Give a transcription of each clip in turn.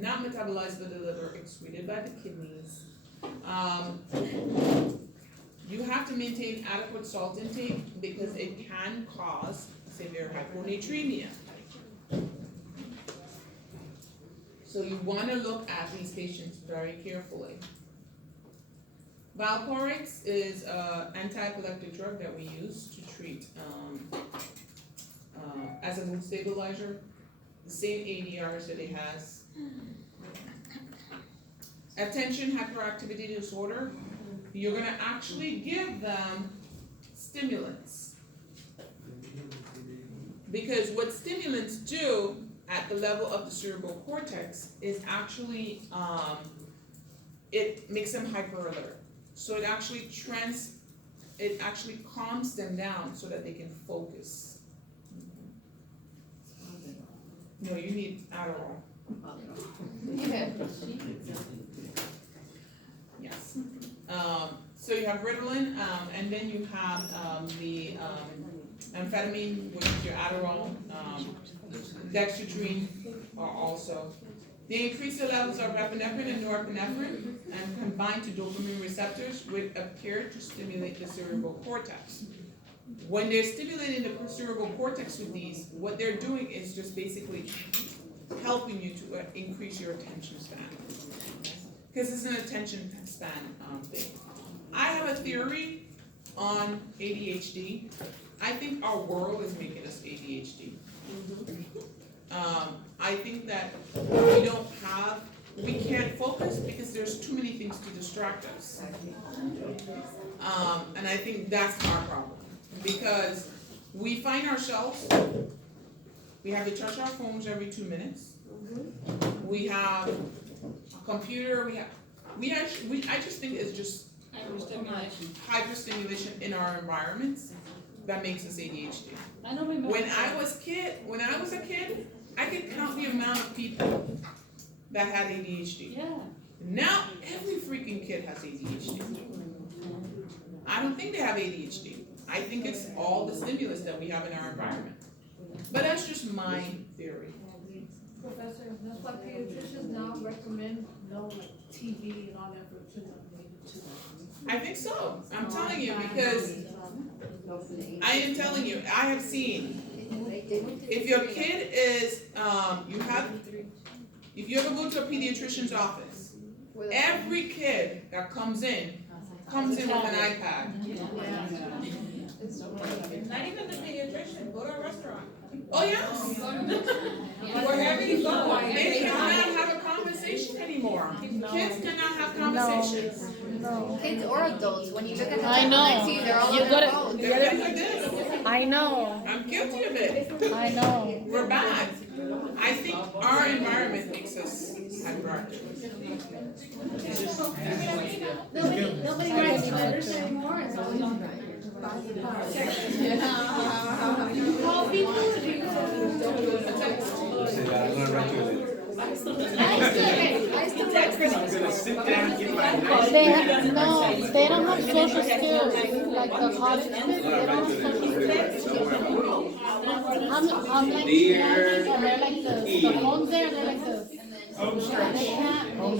not metabolized by the liver, excreted by the kidneys. You have to maintain adequate salt intake because it can cause severe hyponatremia. So you want to look at these patients very carefully. Valproate is an anti-epileptic drug that we use to treat as a mood stabilizer. The same ADRs that it has. Attention hyperactivity disorder, you're going to actually give them stimulants. Because what stimulants do at the level of the cerebral cortex is actually, it makes them hyper alert. So it actually calms them down so that they can focus. No, you need Adderall. Yes. So you have Ritalin, and then you have the amphetamine, which is your Adderall, dextrose are also. They increase the levels of epinephrine and norepinephrine and combine to dopamine receptors, which appear to stimulate the cerebral cortex. When they're stimulating the cerebral cortex with these, what they're doing is just basically helping you to increase your attention span. Because it's an attention span thing. I have a theory on ADHD. I think our world is making us ADHD. I think that we can't focus because there's too many things to distract us. And I think that's our problem. Because we find ourselves, we have to touch our phones every 2 minutes. We have a computer, I just think it's just hyperstimulation in our environments that makes us ADHD. When I was a kid, I could count the amount of people that had ADHD. Yeah. Now every freaking kid has ADHD. I don't think they have ADHD. I think it's all the stimulus that we have in our environment. But that's just my theory. Professor, that's why pediatricians now recommend no TV and all that for children. I think so. I'm telling you because I am telling you, I have seen if your kid is if you ever go to a pediatrician's office, every kid that comes in with an iPad. Not even the pediatrician, go to a restaurant. Oh yes. Wherever you go. They cannot have a conversation anymore. Kids cannot have conversations. No. Kids or adults, when you look at the I know. next to you, they're all You on their gotta- phone. They're like this. I know. I'm guilty of it. I know. We're bad. I think our environment makes us hyperactive. Nobody writes letters anymore. It's always call people. I still write for them. They don't have social skills. Like the college kids, they don't have social skills. I'm like, they're like the phone's there, they're like this.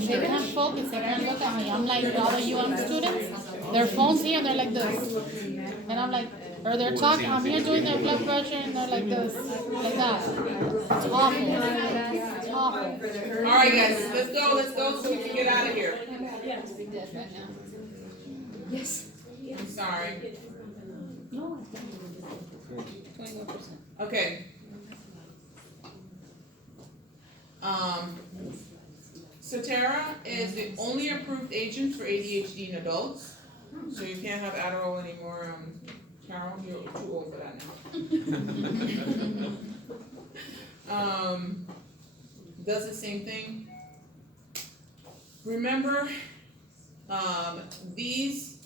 They can't focus, they can't look at me. I'm like, all the young students, their phone's here, they're like this. And I'm like, or they're talking, I'm here doing their blood pressure, and they're like this, like that. It's awful. It's awful. All right, guys, let's go so we can get out of here. Yes. I'm sorry. No. Okay. Sotera is the only approved agent for ADHD in adults, so you can't have Adderall anymore. Carol, you're too old for that now. Does the same thing. Remember, all these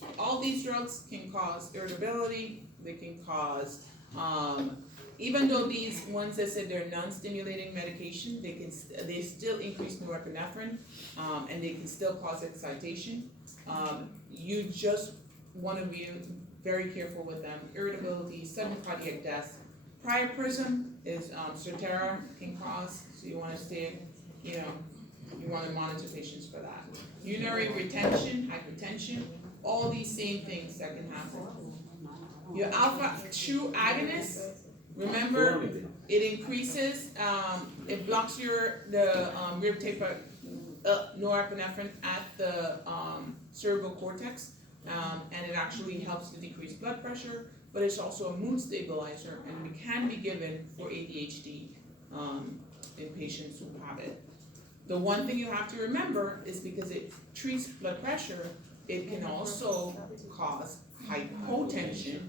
drugs can cause irritability. They can cause, even though these ones that said they're non-stimulating medication, they still increase norepinephrine, and they can still cause excitation. You just want to be very careful with them. Irritability, sudden cardiac death. Priapism is Sotera can cause, so you want to stay, You wanna monitor patients for that. Urinary retention, hypertension, all these same things that can happen. Your alpha-2 agonist, remember, it increases, it blocks the rib taper, norepinephrine at the, cerebral cortex, and it actually helps to decrease blood pressure, but it's also a mood stabilizer, and it can be given for ADHD, in patients who have it. The one thing you have to remember is because it treats blood pressure, it can also cause hypotension.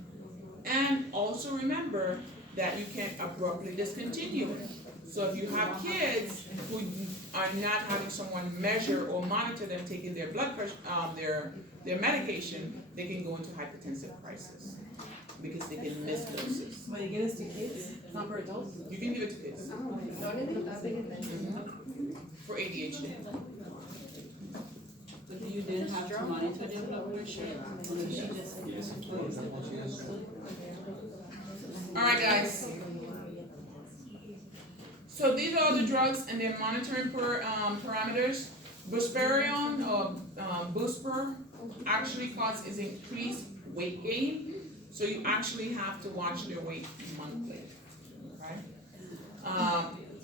And also remember that you can abruptly discontinue it. So if you have kids who are not having someone measure or monitor them taking their blood pressure, their medication, they can go into hypertensive crisis because they can miss doses. When you get this to kids, it's not for adults. You can give it to kids for ADHD. But you didn't have to monitor their blood pressure. She just. All right, guys. So these are all the drugs and their monitoring parameters. Buspirion or Buspir actually causes increased weight gain. So you actually have to watch their weight monthly. Okay.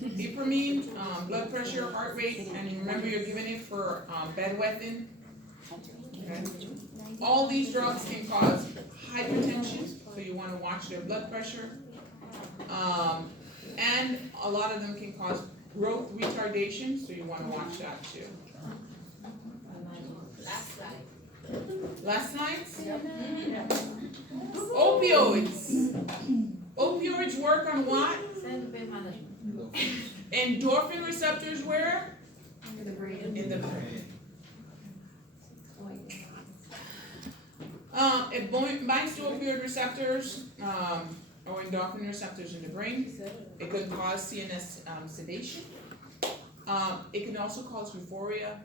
Dipramine, blood pressure, heart rate, and remember you're giving it for bedwetting. Okay. All these drugs can cause hypertension, so you want to watch their blood pressure. And a lot of them can cause growth retardation, so you want to watch that too. Last slides? Opioids. Opioids work on what? Endorphin receptors where? In the brain. In the brain. It binds to opioid receptors, or endorphin receptors in the brain. It could cause CNS sedation. It can also cause euphoria.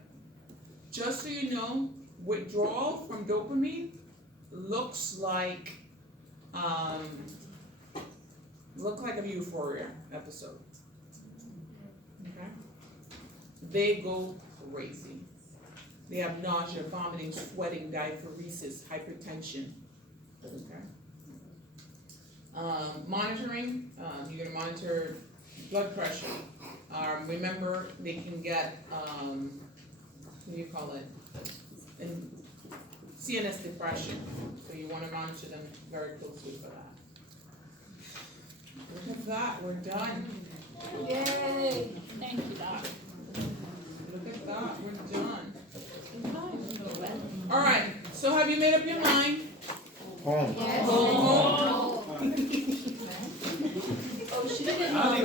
Just so you know, withdrawal from dopamine looks like a euphoria episode. Okay? They go crazy. They have nausea, vomiting, sweating, diaphoresis, hypertension. Okay. Monitoring, you're gonna monitor blood pressure. Remember, they can get, what do you call it? And CNS depression, so you wanna monitor them very closely for that. Look at that, we're done. Yay! Thank you, Doc. Look at that, we're done. All right, so have you made up your mind? Yes. Go